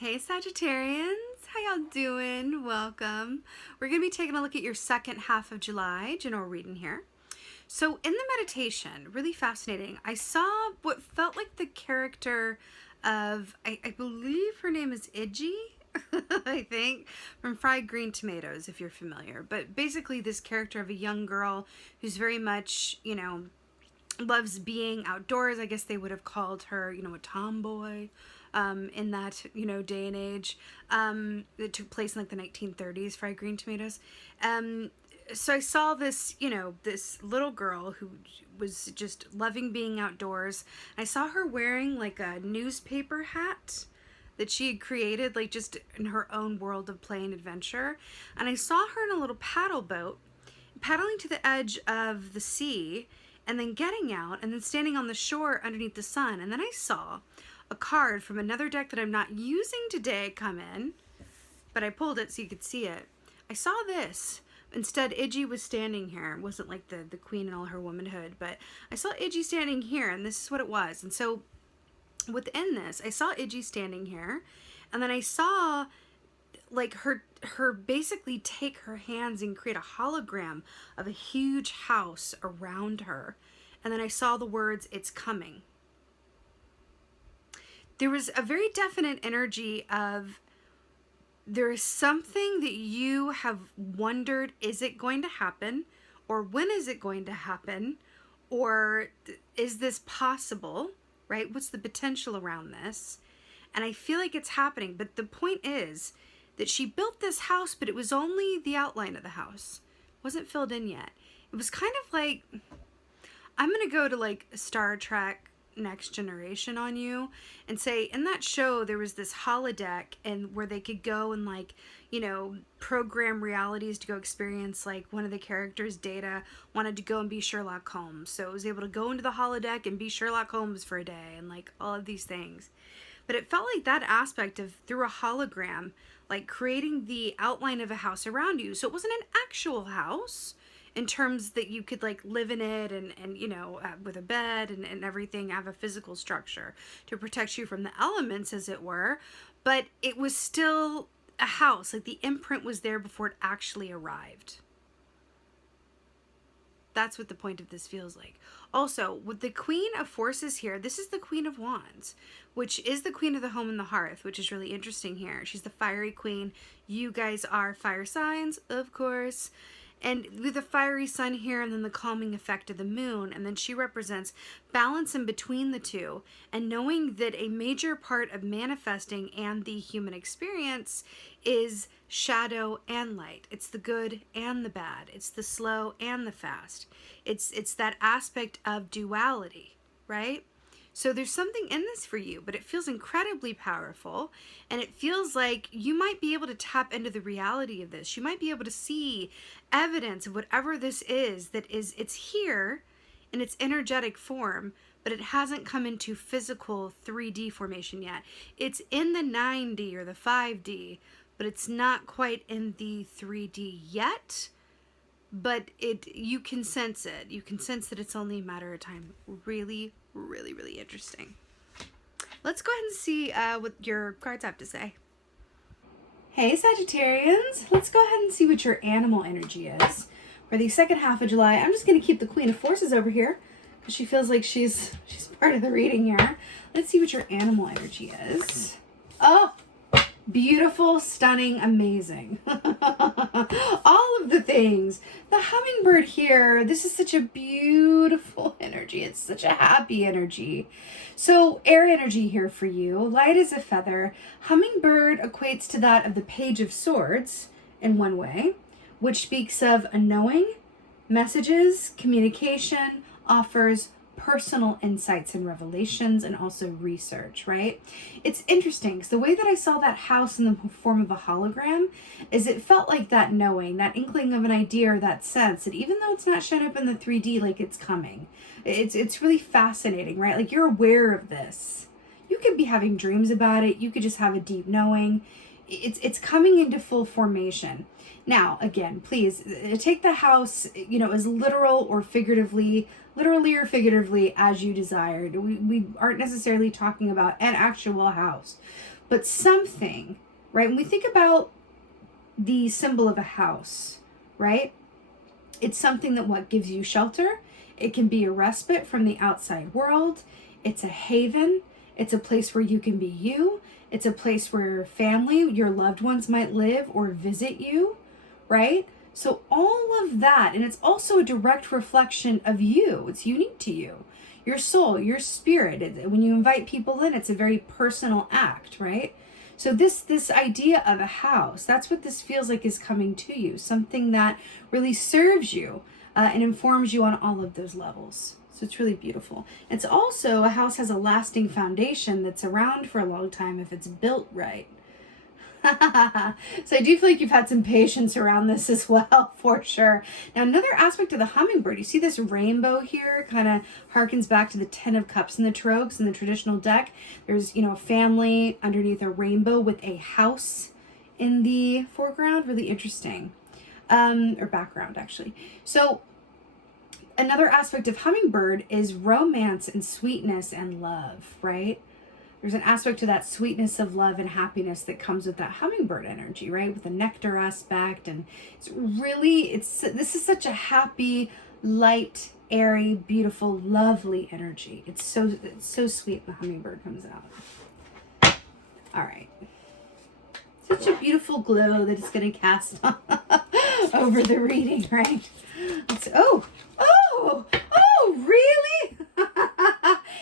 Hey Sagittarians, how y'all doing? Welcome. We're going to be taking a look at your second half of July general reading here. So in the meditation, really fascinating, I saw what felt like the character of, I believe her name is Iggy, I think, from Fried Green Tomatoes, if you're familiar. But basically this character of a young girl who's very much, loves being outdoors. I guess they would have called her, a tomboy in that, day and age. It took place in like the 1930s, Fried Green Tomatoes. So I saw this, this little girl who was just loving being outdoors. I saw her wearing like a newspaper hat that she had created, like just in her own world of play and adventure. And I saw her in a little paddle boat, paddling to the edge of the sea, and then getting out and then standing on the shore underneath the sun. And then I saw a card from another deck that I'm not using today come in, but I pulled it so you could see it. I saw this. Instead, Iggy was standing here. It wasn't like the queen in all her womanhood, but I saw Iggy standing here, and this is what it was. And so within this, I saw Iggy standing here, and then I saw like her basically take her hands and create a hologram of a huge house around her. And then I saw the words, "It's coming." There was a very definite energy of there is something that you have wondered, is it going to happen? Or when is it going to happen? Or is this possible? Right? What's the potential around this? And I feel like it's happening. But the point is that she built this house, but it was only the outline of the house. It wasn't filled in yet. It was kind of like, I'm going to go to like Star Trek Next Generation on you and say, in that show there was this holodeck and where they could go and like, program realities to go experience, like one of the characters, Data, wanted to go and be Sherlock Holmes, so it was able to go into the holodeck and be Sherlock Holmes for a day and like all of these things. But it felt like that aspect of through a hologram, like creating the outline of a house around you. So it wasn't an actual house in terms that you could like live in it and with a bed and everything, have a physical structure to protect you from the elements, as it were. But it was still a house. Like the imprint was there before it actually arrived. That's what the point of this feels like. Also, with the Queen of Forces here, this is the Queen of Wands, which is the Queen of the Home and the Hearth, which is really interesting here. She's the fiery queen. You guys are fire signs, of course. And with the fiery sun here and then the calming effect of the moon, and then she represents balance in between the two, and knowing that a major part of manifesting and the human experience is shadow and light. It's the good and the bad. It's the slow and the fast. It's that aspect of duality, right? So there's something in this for you, but it feels incredibly powerful, and it feels like you might be able to tap into the reality of this. You might be able to see evidence of whatever this is that is, it's here in its energetic form, but it hasn't come into physical 3D formation yet. It's in the 9D or the 5D, but it's not quite in the 3D yet. But you can sense it. You can sense that it's only a matter of time. Really, really, really interesting. Let's go ahead and see what your cards have to say. Hey Sagittarians, let's go ahead and see what your animal energy is for the second half of July. I'm just going to keep the Queen of Forces over here because she feels like she's part of the reading here. Let's see what your animal energy is. Oh, beautiful, stunning, amazing. All of the things. The hummingbird here, this is such a beautiful energy. It's such a happy energy. So air energy here for you. Light as a feather. Hummingbird equates to that of the Page of Swords in one way, which speaks of a knowing, messages, communication, offers, personal insights and revelations, and also research, right? It's interesting because the way that I saw that house in the form of a hologram is it felt like that knowing, that inkling of an idea or that sense that even though it's not shown up in the 3D, like it's coming. It's really fascinating, right? Like you're aware of this. You could be having dreams about it. You could just have a deep knowing. It's coming into full formation. Now, again, please take the house, as literally or figuratively as you desired. We aren't necessarily talking about an actual house, but something, right? When we think about the symbol of a house, right? It's something that what gives you shelter. It can be a respite from the outside world. It's a haven. It's a place where you can be you. It's a place where family, your loved ones might live or visit you, right? So all of that, and it's also a direct reflection of you. It's unique to you, your soul, your spirit. When you invite people in, it's a very personal act, right? So this idea of a house, that's what this feels like is coming to you, something that really serves you and informs you on all of those levels. So it's really beautiful. It's also, a house has a lasting foundation that's around for a long time if it's built right. So I do feel like you've had some patience around this as well, for sure. Now, another aspect of the hummingbird, you see this rainbow here, kind of harkens back to the 10 of Cups in the Trogs in the traditional deck. There's, a family underneath a rainbow with a house in the foreground. Really interesting. Or background, actually. So another aspect of hummingbird is romance and sweetness and love, right? There's an aspect to that sweetness of love and happiness that comes with that hummingbird energy, right? With the nectar aspect. And this is such a happy, light, airy, beautiful, lovely energy. It's so sweet when the hummingbird comes out. All right. Such a beautiful glow that it's going to cast over the reading, right? Oh, really?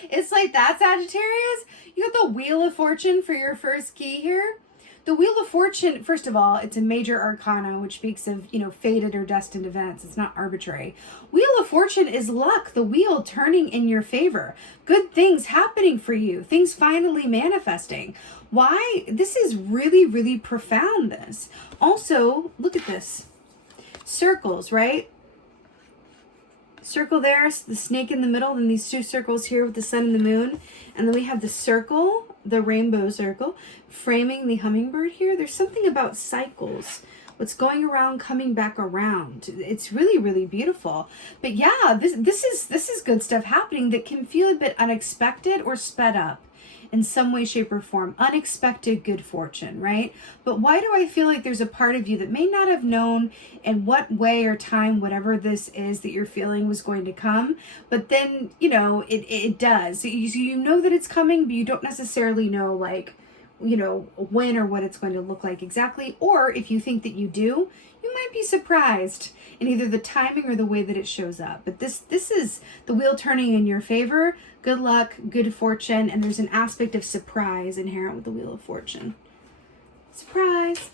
It's like that, Sagittarius? You got the Wheel of Fortune for your first key here. The Wheel of Fortune, first of all, it's a major arcana, which speaks of, fated or destined events. It's not arbitrary. Wheel of Fortune is luck, the wheel turning in your favor. Good things happening for you. Things finally manifesting. Why? This is really, really profound, this. Also, look at this. Circles, right? Circle there, the snake in the middle, and these two circles here with the sun and the moon. And then we have the circle, the rainbow circle, framing the hummingbird here. There's something about cycles. What's going around, coming back around. It's really, really beautiful. But yeah, this is good stuff happening that can feel a bit unexpected or sped up in some way, shape, or form. Unexpected good fortune, right? But why do I feel like there's a part of you that may not have known in what way or time, whatever this is that you're feeling was going to come, but then, it does. You know that it's coming, but you don't necessarily know, when or what it's going to look like exactly. Or if you think that you do, you might be surprised in either the timing or the way that it shows up. But this is the wheel turning in your favor. Good luck, good fortune, and there's an aspect of surprise inherent with the Wheel of Fortune. Surprise.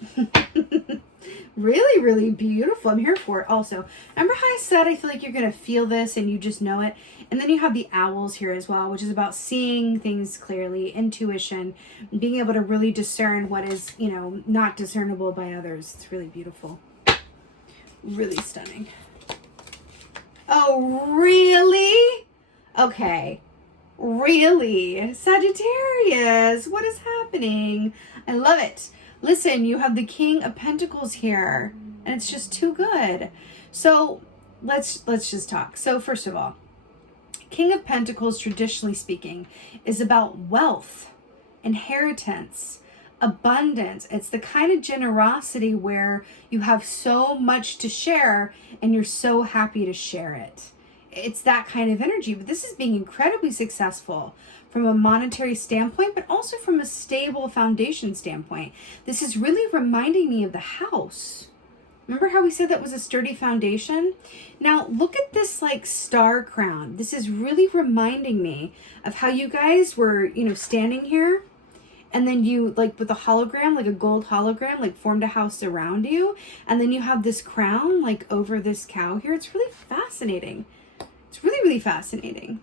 Really, really beautiful. I'm here for it also. Remember how I said I feel like you're going to feel this and you just know it? And then you have the owls here as well, which is about seeing things clearly, intuition, being able to really discern what is, not discernible by others. It's really beautiful. Really stunning. Oh, really? Okay. Really? Sagittarius, what is happening? I love it. Listen, you have the King of Pentacles here, and it's just too good. So let's just talk. So first of all, King of Pentacles, traditionally speaking, is about wealth, inheritance, abundance. It's the kind of generosity where you have so much to share and you're so happy to share it. It's that kind of energy, but this is being incredibly successful from a monetary standpoint, but also from a stable foundation standpoint. This is really reminding me of the house. Remember how we said that was a sturdy foundation? Now look at this star crown. This is really reminding me of how you guys were, standing here, and then you with a hologram, a gold hologram, formed a house around you. And then you have this crown over this cow here. It's really fascinating. It's really, really fascinating.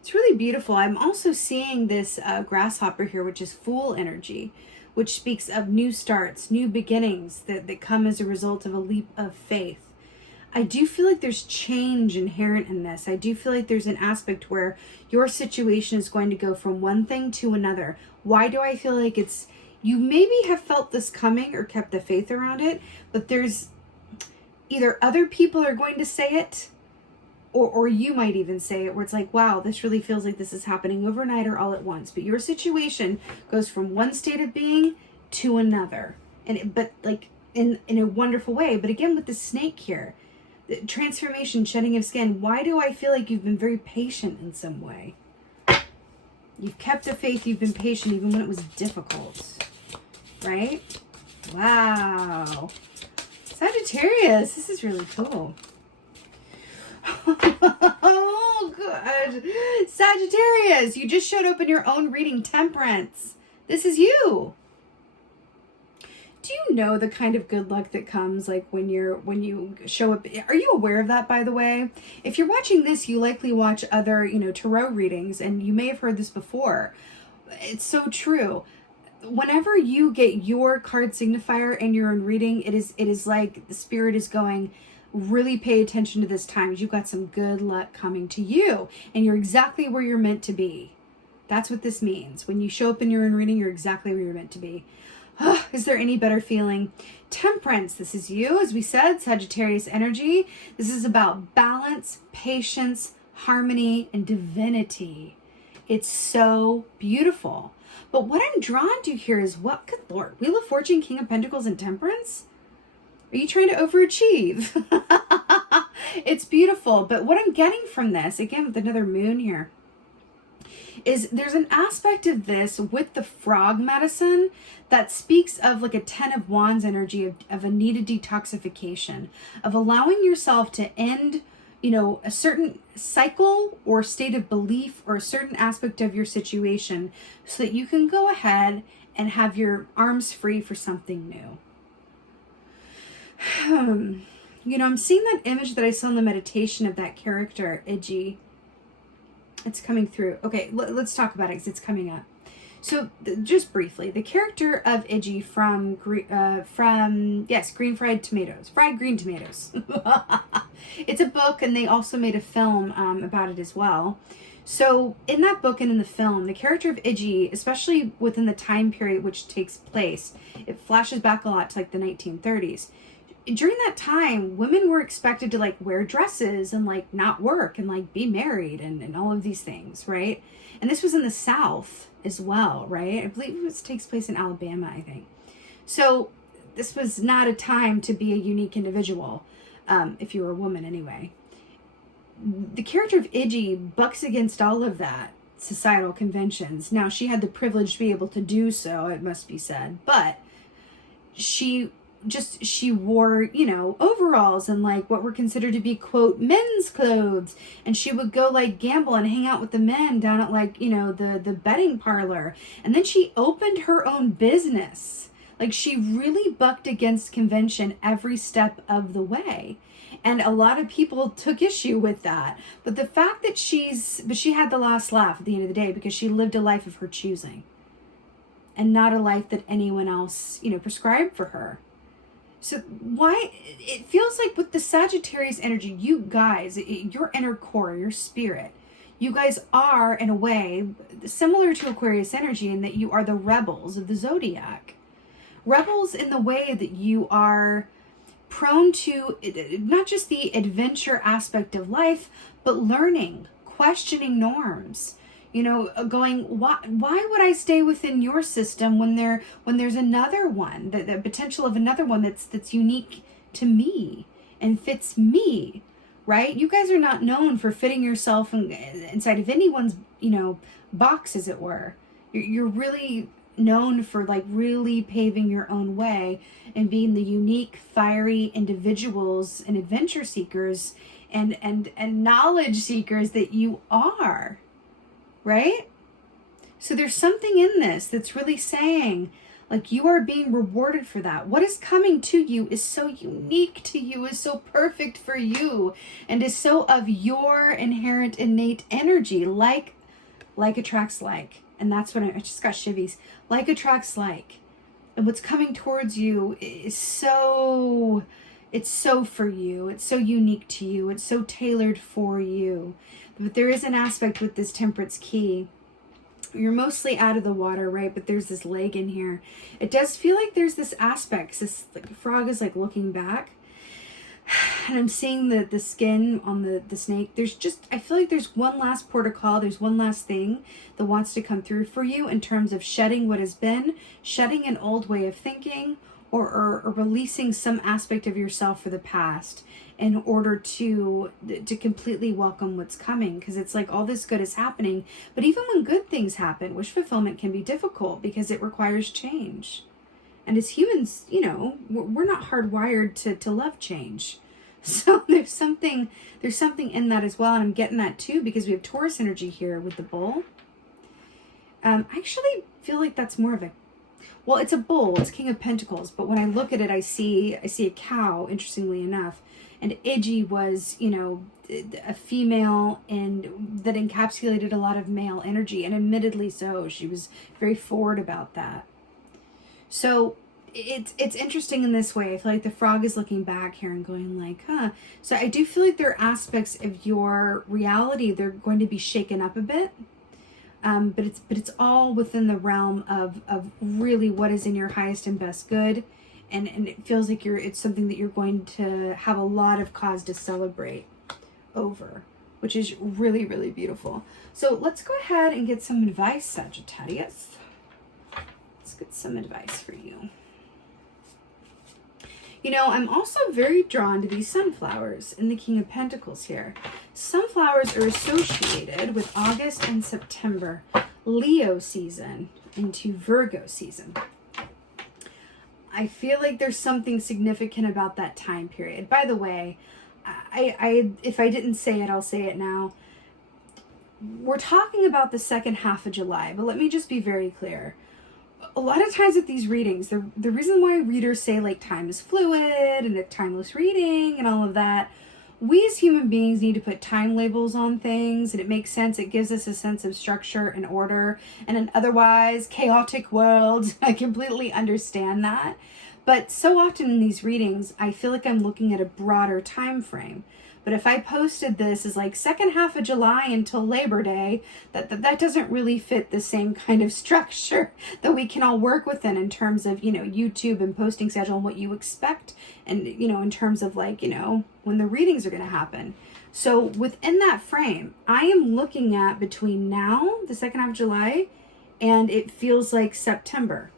It's really beautiful. I'm also seeing this grasshopper here, which is Fool energy, which speaks of new starts, new beginnings that come as a result of a leap of faith. I do feel like there's change inherent in this. I do feel like there's an aspect where your situation is going to go from one thing to another. Why do I feel like you maybe have felt this coming or kept the faith around it, but there's either other people are going to say it, or you might even say it where it's like, wow, this really feels like this is happening overnight or all at once. But your situation goes from one state of being to another. But like in a wonderful way. But again, with the snake here, the transformation, shedding of skin, why do I feel like you've been very patient in some way? You've kept the faith, you've been patient even when it was difficult. Right? Wow. Sagittarius, this is really cool. Oh, good. Sagittarius, you just showed up in your own reading, Temperance. This is you. Do you know the kind of good luck that comes like when you show up? Are you aware of that, by the way? If you're watching this, you likely watch other, tarot readings, and you may have heard this before. It's so true. Whenever you get your card signifier and you're in reading, it is like the spirit is going, really pay attention to this time. You've got some good luck coming to you, and you're exactly where you're meant to be. That's what this means. When you show up and you're in reading, you're exactly where you're meant to be. Is there any better feeling? Temperance, this is you, as we said, Sagittarius energy. This is about balance, patience, harmony, and divinity. It's so beautiful. But what I'm drawn to here is, what good Lord? Wheel of Fortune, King of Pentacles, and Temperance? Are you trying to overachieve? It's beautiful. But what I'm getting from this, again, with another moon here, is there's an aspect of this with the frog medicine that speaks of like a 10 of Wands energy of a needed detoxification, of allowing yourself to end, a certain cycle or state of belief or a certain aspect of your situation so that you can go ahead and have your arms free for something new. I'm seeing that image that I saw in the meditation of that character, Iggy. It's coming through. Okay, let's talk about it because it's coming up. So just briefly, the character of Iggy from fried green tomatoes. It's a book, and they also made a film about it as well. So in that book and in the film, the character of Iggy, especially within the time period which takes place, it flashes back a lot to like the 1930s. During that time, women were expected to like wear dresses and like not work and like be married and all of these things, right? And this was in the South as well, right? I believe it takes place in Alabama, I think. So this was not a time to be a unique individual, if you were a woman anyway. The character of Iggy bucks against all of that societal conventions. Now, she had the privilege to be able to do so, it must be said, but she wore, overalls and like what were considered to be, quote, men's clothes. And she would go like gamble and hang out with the men down at like, the betting parlor. And then she opened her own business. Like she really bucked against convention every step of the way. And a lot of people took issue with that. But the fact that she had the last laugh at the end of the day because she lived a life of her choosing and not a life that anyone else, prescribed for her. So why it feels like with the Sagittarius energy, you guys, your inner core, your spirit, you guys are in a way similar to Aquarius energy in that you are the rebels of the zodiac. Rebels in the way that you are prone to not just the adventure aspect of life, but learning, questioning norms. Going, why would I stay within your system when there's another one, the potential of another one that's unique to me and fits me, right? You guys are not known for fitting yourself inside of anyone's, box, as it were. You're really known for like really paving your own way and being the unique, fiery individuals and adventure seekers and knowledge seekers that you are. Right? So there's something in this that's really saying, like, you are being rewarded for that. What is coming to you is so unique to you, is so perfect for you, and is so of your inherent innate energy, like attracts like. And that's when I just got shivies. Like attracts like. And what's coming towards you is it's so for you. It's so unique to you. It's so tailored for you. But there is an aspect with this Temperance key. You're mostly out of the water, right? But there's this leg in here. It does feel like there's this aspect. This like frog is like looking back. And I'm seeing the skin on the snake. There's just, I feel like there's one last port of call. There's one last thing that wants to come through for you in terms of shedding what has been, shedding an old way of thinking, or releasing some aspect of yourself for the past in order to completely welcome what's coming. Because it's like all this good is happening. But even when good things happen, wish fulfillment can be difficult because it requires change. And as humans, you know, we're not hardwired to love change. So there's something in that as well. And I'm getting that too because we have Taurus energy here with the bull. I actually feel like that's more of a, well, it's a bull, it's King of Pentacles. But when I look at it, I see a cow, interestingly enough. And Iggy was, you know, a female and that encapsulated a lot of male energy. And admittedly so, she was very forward about that. So it's interesting in this way. I feel like the frog is looking back here and going like, huh. So I do feel like there are aspects of your reality, they're going to be shaken up a bit. But it's all within the realm of really what is in your highest and best good. And it feels like it's something that you're going to have a lot of cause to celebrate over, which is really, really beautiful. So let's go ahead and get some advice, Sagittarius. Let's get some advice for you. You know, I'm also very drawn to these sunflowers in the King of Pentacles here. Sunflowers are associated with August and September, Leo season into Virgo season. I feel like there's something significant about that time period. By the way, I if I didn't say it, I'll say it now. We're talking about the second half of July, but let me just be very clear. A lot of times with these readings, the reason why readers say like time is fluid and a timeless reading and all of that, we as human beings need to put time labels on things, and it makes sense. It gives us a sense of structure and order in an otherwise chaotic world. I completely understand that. But so often in these readings, I feel like I'm looking at a broader time frame. But if I posted this as like second half of July until Labor Day, that doesn't really fit the same kind of structure that we can all work within in terms of, you know, YouTube and posting schedule and what you expect. And, you know, in terms of like, you know, when the readings are going to happen. So within that frame, I am looking at between now, the second half of July, and it feels like September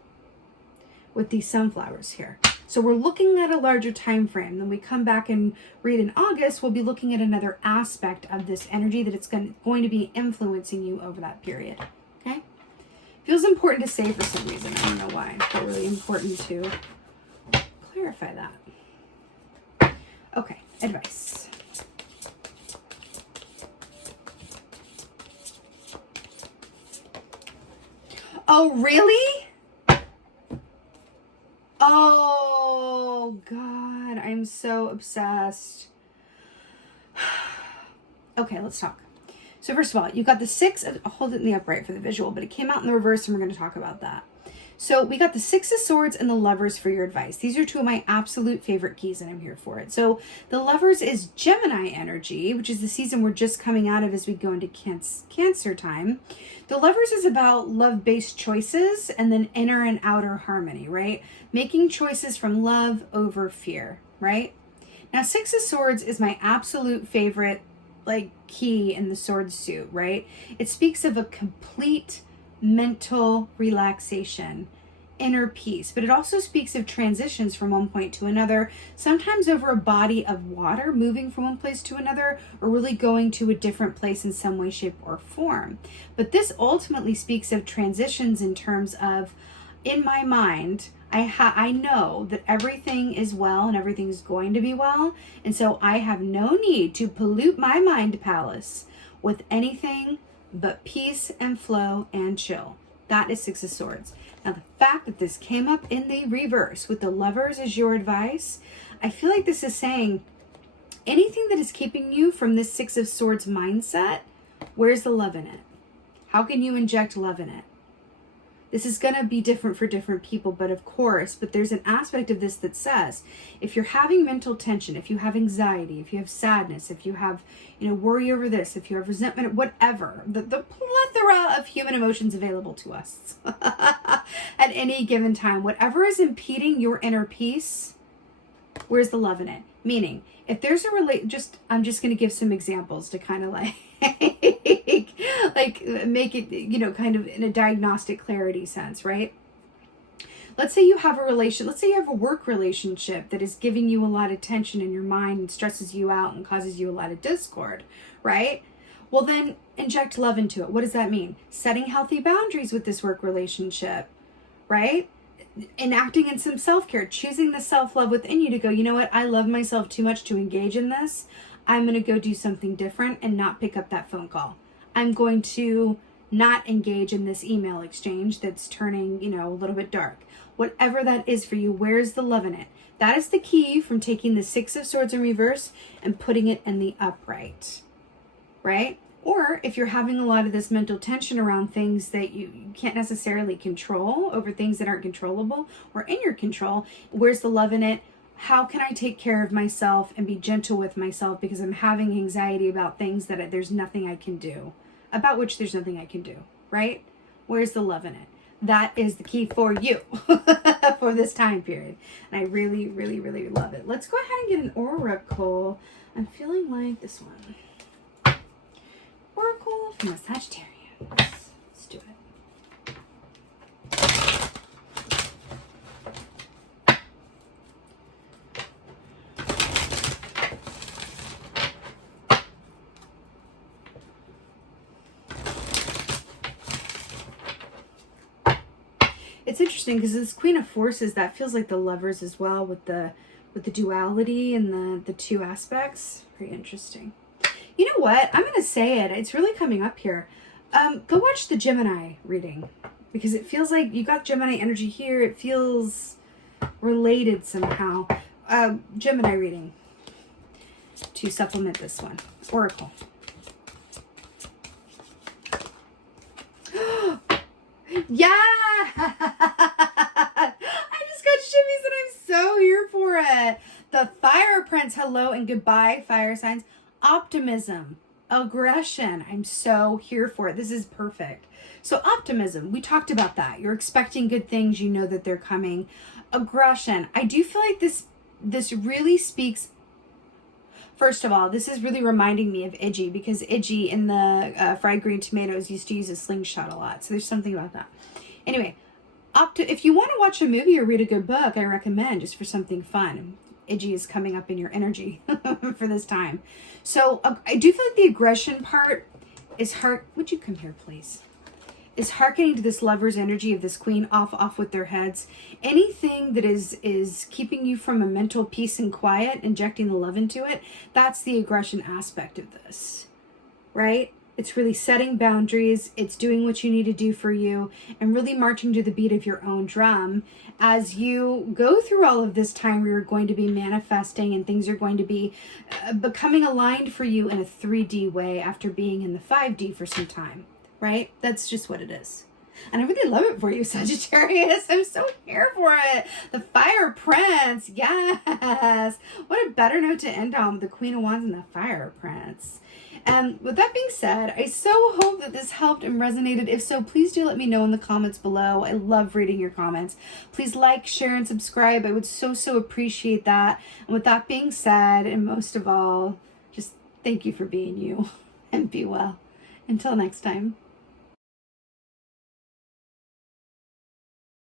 with these sunflowers here. So we're looking at a larger time frame. Then we come back and read in August, we'll be looking at another aspect of this energy that it's going to be influencing you over that period. Okay? Feels important to say for some reason. I don't know why. But really important to clarify that. Okay, advice. Oh, really? Oh, God, I'm so obsessed. Okay, let's talk. So first of all, you got the six, I'll hold it in the upright for the visual, but it came out in the reverse and we're going to talk about that. So we got the Six of Swords and the Lovers for your advice. These are two of my absolute favorite keys and I'm here for it. So the Lovers is Gemini energy, which is the season we're just coming out of as we go into Cancer time. The Lovers is about love-based choices and then inner and outer harmony, right? Making choices from love over fear, right? Now, Six of Swords is my absolute favorite, like, key in the sword suit, right? It speaks of a complete mental relaxation, inner peace, but it also speaks of transitions from one point to another, sometimes over a body of water, moving from one place to another, or really going to a different place in some way, shape, or form. But this ultimately speaks of transitions in terms of, in my mind, I know that everything is well and everything is going to be well, and so I have no need to pollute my mind palace with anything but peace and flow and chill. That is Six of Swords. Now, the fact that this came up in the reverse with the Lovers as your advice, I feel like this is saying anything that is keeping you from this Six of Swords mindset, where's the love in it? How can you inject love in it? This is going to be different for different people, but of course, but there's an aspect of this that says, if you're having mental tension, if you have anxiety, if you have sadness, if you have, worry over this, if you have resentment, whatever, the plethora of human emotions available to us at any given time, whatever is impeding your inner peace, Where's the love in it? Meaning, if there's a I'm just going to give some examples to kind of like, like make it, you know, kind of in a diagnostic clarity sense, right? Let's say you have let's say you have a work relationship that is giving you a lot of tension in your mind and stresses you out and causes you a lot of discord, right? Well, then inject love into it. What does that mean? Setting healthy boundaries with this work relationship, right? Enacting in some self-care, choosing the self-love within you to go, you know what? I love myself too much to engage in this. I'm going to go do something different and not pick up that phone call. I'm going to not engage in this email exchange that's turning, you know, a little bit dark. Whatever that is for you, where's the love in it? That is the key from taking the Six of Swords in reverse and putting it in the upright, right? Or if you're having a lot of this mental tension around things that you can't necessarily control, over things that aren't controllable or in your control, where's the love in it? How can I take care of myself and be gentle with myself because I'm having anxiety about things that there's nothing I can do, about which there's nothing I can do, right? Where's the love in it? That is the key for you for this time period. And I really, really, really love it. Let's go ahead and get an oracle. I'm feeling like this one. Oracle from a Sagittarius. Let's do it. It's interesting because this Queen of Forces, that feels like the Lovers as well, with the duality and the two aspects. Very interesting. You know what? I'm going to say it. It's really coming up here. Go watch the Gemini reading because it feels like you got Gemini energy here. It feels related somehow. Gemini reading to supplement this one. Oracle. Yeah! I just got shimmies and I'm so here for it. The Fire Prince, hello and goodbye, fire signs. Optimism, aggression. I'm so here for it. This is perfect. So optimism, we talked about that. You're expecting good things. You know that they're coming. Aggression. I do feel like this really speaks. First of all, this is really reminding me of Iggy because Iggy in the Fried Green Tomatoes used to use a slingshot a lot. So there's something about that. Anyway, if you want to watch a movie or read a good book, I recommend just for something fun. Iggy is coming up in your energy for this time. So I do feel like the aggression part is hard. Would you come here, please? Is hearkening to this Lover's energy of this Queen off with their heads. Anything that is keeping you from a mental peace and quiet, injecting the love into it, that's the aggression aspect of this, right? It's really setting boundaries. It's doing what you need to do for you and really marching to the beat of your own drum as you go through all of this time where you're going to be manifesting and things are going to be becoming aligned for you in a 3D way after being in the 5D for some time, right? That's just what it is. And I really love it for you, Sagittarius. I'm so here for it. The Fire Prince. Yes. What a better note to end on with the Queen of Wands and the Fire Prince. And with that being said, I so hope that this helped and resonated. If so, please do let me know in the comments below. I love reading your comments. Please like, share, and subscribe. I would so appreciate that. And with that being said, and most of all, just thank you for being you and be well. Until next time.